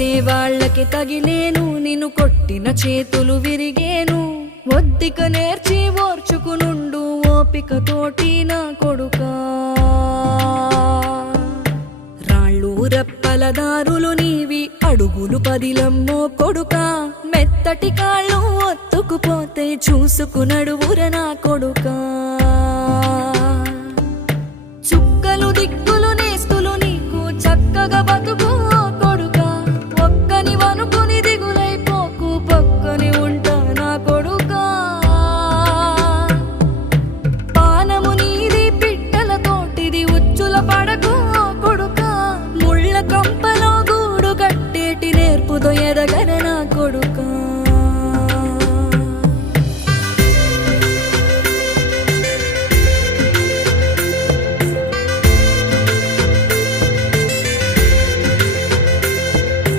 కొడితే వాళ్ళకి తగిలేను, నిన్ను కొట్టిన చేతులు విరిగేను. ఒద్దిక నేర్చి ఓర్చుకునుండు ఓపికతోటి నా కొడుకా. రాళ్ళు రప్పల దారులు నీవి, అడుగులు పదిలమ్మో కొడుకా. మెత్తటి కాళ్ళు ఒత్తుకుపోతే చూసుకునడువుర నా కొడుకా. చుక్కలు దిక్కులు నేస్తులు నీకు చక్కగా బతుకు కొడుకా. ఒక్కని వనుకుని దిగులైపోకు, పక్కని ఉంటా నా కొడుకా. పానము నీది పిట్టల తోటిది, ఉచ్చుల పడకు కొడుకా. ముళ్ళ కంపలో గూడు కట్టేటి నేర్పుతో ఎదగన